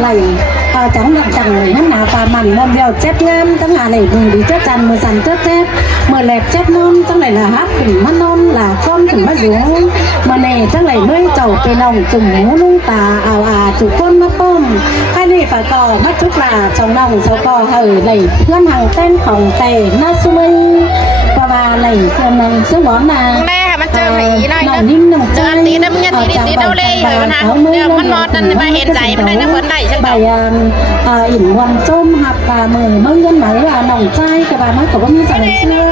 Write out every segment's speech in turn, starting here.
ไหลจังหลังจังเลยน้ำหนาปลามันมอมเดียวเจ็บงามตั้งหาไหลมือดีเจ้าจันมือสั่นเจ้าเจ็บมือแหลกเจ็บนอนจังไหลละฮักขึ้นมานอนละก้อนขึ้นมาหลวงมาเน่จังไหลเมื่อเจ้าไปน้องจุ่มหูนุ่งตาเอาจุกก้นมาป้มแค่นี้ฝากก่อมาจุกลาช่องน้องเจ้าก่อเฮยไหลเพื่อนห่างเต้นของเตะน่าซุ้ยปลาไหลเสื่อมนเสื่อมหวานนาแม่มันเจอผีหน่อย น้อ นะ งนิ่งน้อง เจอตีนะมึงยันตีเอาเลยเลยมันหาเดี๋ยวมันมอดันไปเห็นใจมันได้นะเพิ่นได้ใช่ไหมอิ่มวันจมหับปลามือมึงยันไหมว่าน้องใจกับปลามันก็ว่ามีใจเชื่อ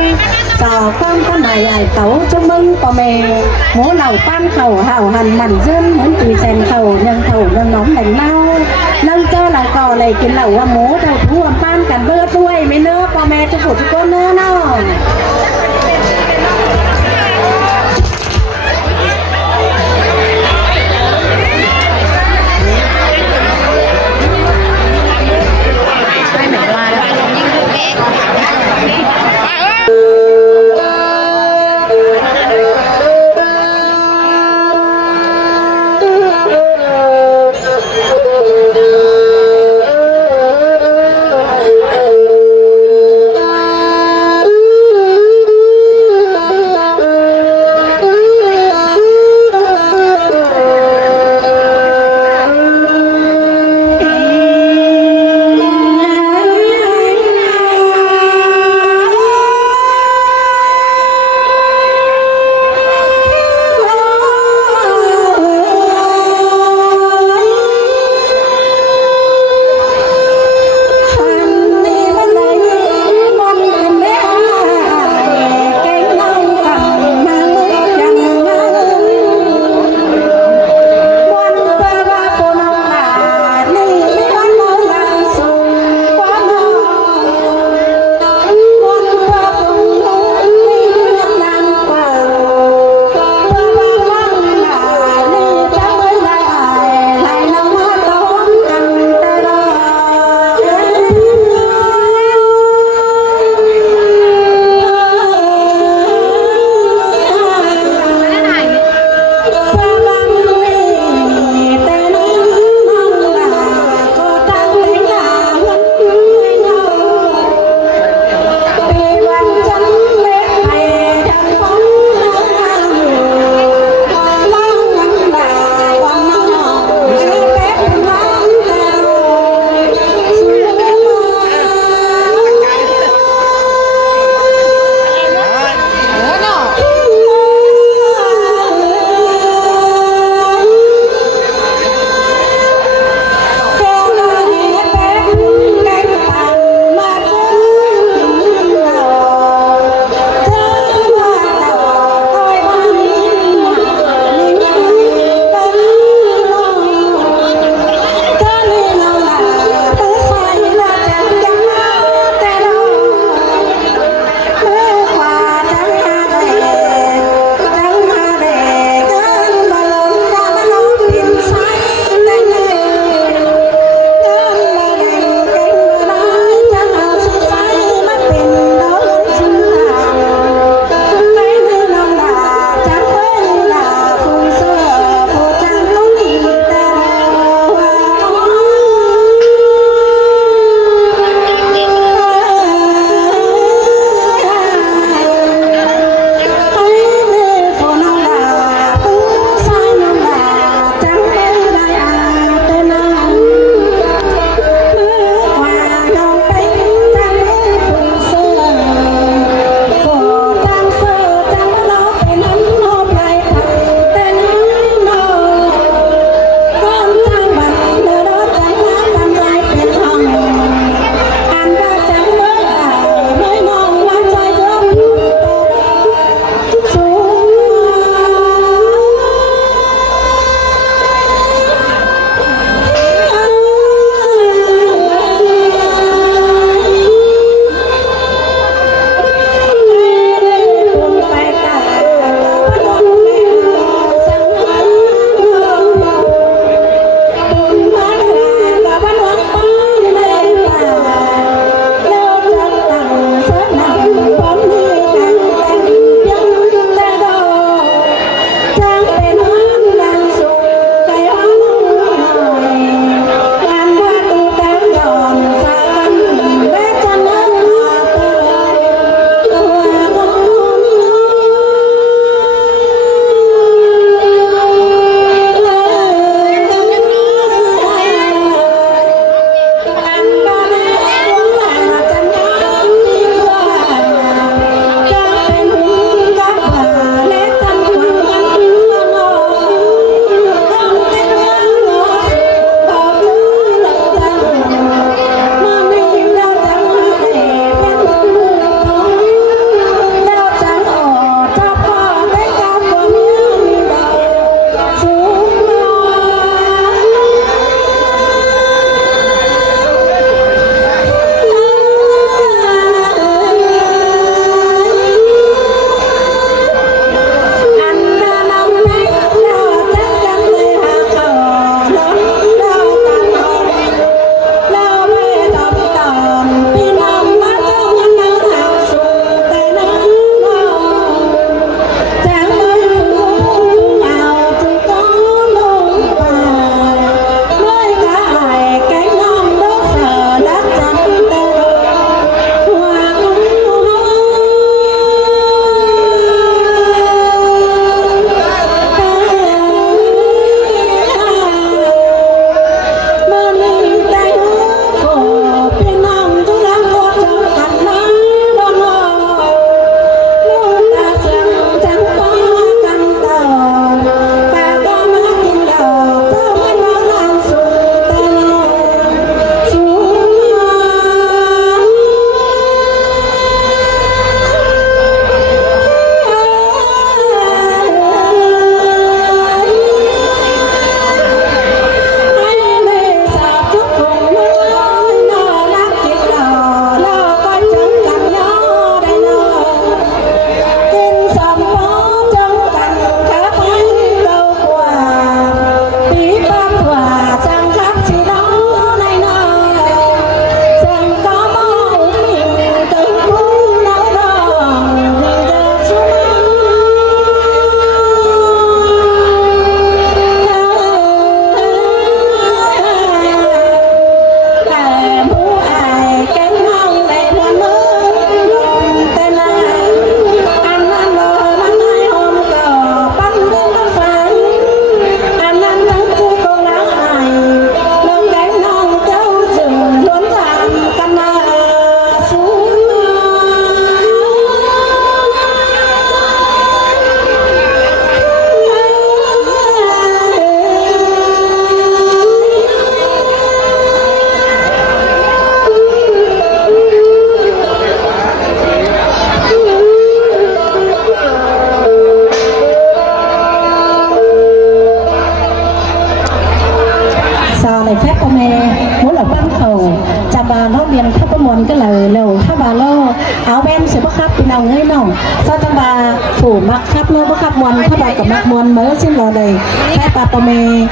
สาวความก็ไหนไอ้เต๋าจมมึงปอเมหมูเหล่าปั้นเข่าห่าวหันมันยื่นเหมือนตีแซนเข่ายังเข่ายังน้องแหล่งเน่านั่งเจอหลังก่ออะไรกินเหล่าว่าหมูเดาทั่วปั้นกันเบื่อด้วยไม่เนื้อปอเมจะผูดจะโกเนื้อเนาะ lại phép của mẹ muốn là văn khẩu chà bà nó biển khắp cái mòn cái lời lầu khắp bà lô áo ben sẽ bắt khắp bên nào ngay nào sao chà bà phủ mặc khắp lô bắt khắp mòn khắp bà cầm mặc mòn mới xin lò đầy phép bà của mẹ